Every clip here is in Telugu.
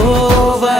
povo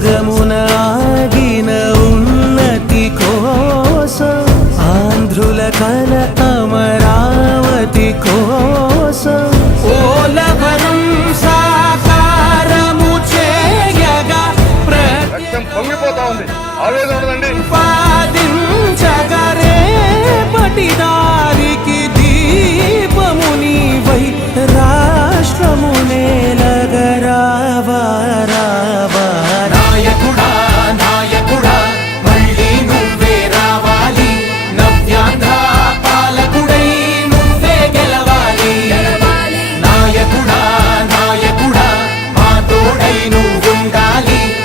Guardamos తోడై నువ్వుండాలి.